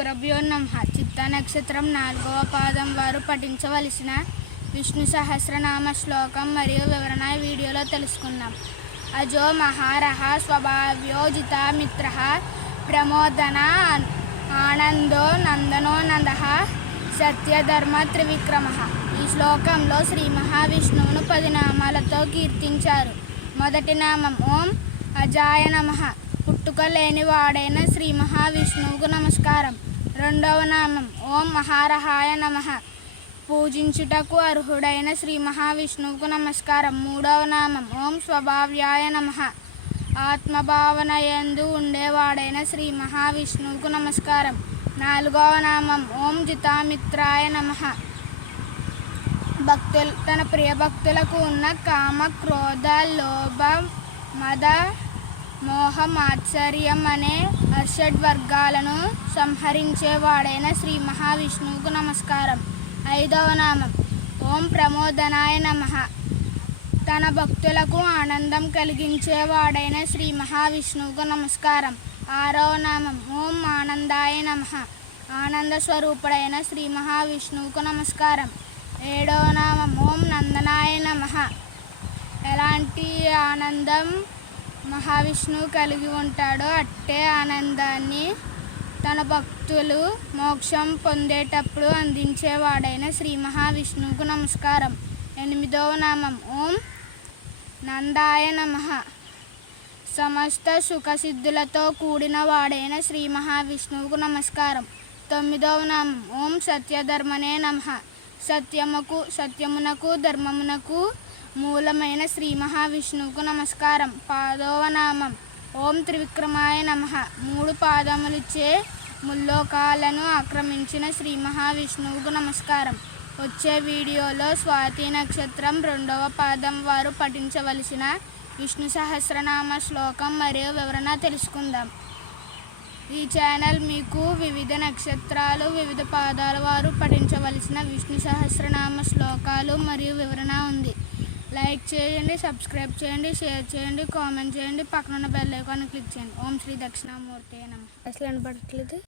గురుభ్యో నమః. చిత్తా నక్షత్రం 4వ పాదం వారు పఠించవలసిన విష్ణు సహస్రనామ శ్లోకం మరియు వివరణ వీడియోలో తెలుసుకుందాం. అజో మహారహ స్వభావ్యో జితామిత్రః ప్రమోదన ఆనందో నందనో నందః సత్యధర్మ త్రివిక్రమః. ఈ శ్లోకంలో శ్రీ మహావిష్ణువును 10 నామాలతో కీర్తించారు. మొదటి నామం ఓం అజాయ నమః, పుట్టుక లేని వాడైన శ్రీ మహావిష్ణువుకు నమస్కారం. రెండవ నామం ఓం మహారహాయ నమః, పూజించుటకు అర్హుడైన శ్రీ మహావిష్ణువుకు నమస్కారం. మూడవ నామం ఓం స్వభావ్యాయ నమః, ఆత్మభావన యందు ఉండేవాడైన శ్రీ మహావిష్ణువుకు నమస్కారం. నాలుగవ నామం ఓం జితామిత్రాయ నమః, తన ప్రియ భక్తులకు ఉన్న కామ క్రోధ లోభ మద మోహ మాత్సర్యం అనే అషడ్వర్గాలను సంహరించేవాడైన శ్రీ మహావిష్ణువుకు నమస్కారం. ఐదవ నామం ఓం ప్రమోదనాయ నమః, తన భక్తులకు ఆనందం కలిగించేవాడైన శ్రీ మహావిష్ణువుకు నమస్కారం. ఆరవ నామం ఓం ఆనందాయ నమః, ఆనంద స్వరూపుడైన శ్రీ మహావిష్ణువుకు నమస్కారం. ఏడవ నామం ఓం నందనాయ నమః, ఎలాంటి ఆనందం మహావిష్ణువు కలిగి ఉంటాడో అట్టే ఆనందాన్ని తన భక్తులు మోక్షం పొందేటప్పుడు అందించేవాడైన శ్రీ మహావిష్ణువుకు నమస్కారం. ఎనిమిదవ నామం ఓం నందాయ నమః, సమస్త సుఖసిద్ధులతో కూడిన వాడైన శ్రీ మహావిష్ణువుకు నమస్కారం. తొమ్మిదవ నామం ఓం సత్యధర్మనే నమః, సత్యమునకు ధర్మమునకు మూలమైన శ్రీ మహావిష్ణువుకు నమస్కారం. 10వ నామం ఓం త్రివిక్రమాయ నమః, 3 పాదములచే ముల్లోకాలను ఆక్రమించిన శ్రీ మహావిష్ణువుకు నమస్కారం. వచ్చే వీడియోలో స్వాతి నక్షత్రం 2వ పాదం వారు పఠించవలసిన విష్ణు సహస్రనామ శ్లోకం మరియు వివరణ తెలుసుకుందాం. ఈ ఛానల్ మీకు వివిధ నక్షత్రాలు వివిధ పాదాల వారు పఠించవలసిన విష్ణు సహస్రనామ శ్లోకాలు మరియు వివరణ ఉంది. లైక్ చేయండి, సబ్స్క్రైబ్ చేయండి, షేర్ చేయండి, కామెంట్ చేయండి, పక్కన బెల్ ఐకాన్ క్లిక్ చేయండి. ఓం శ్రీ దక్షిణామూర్తి నమః. అసలు వినపడట్లేదు.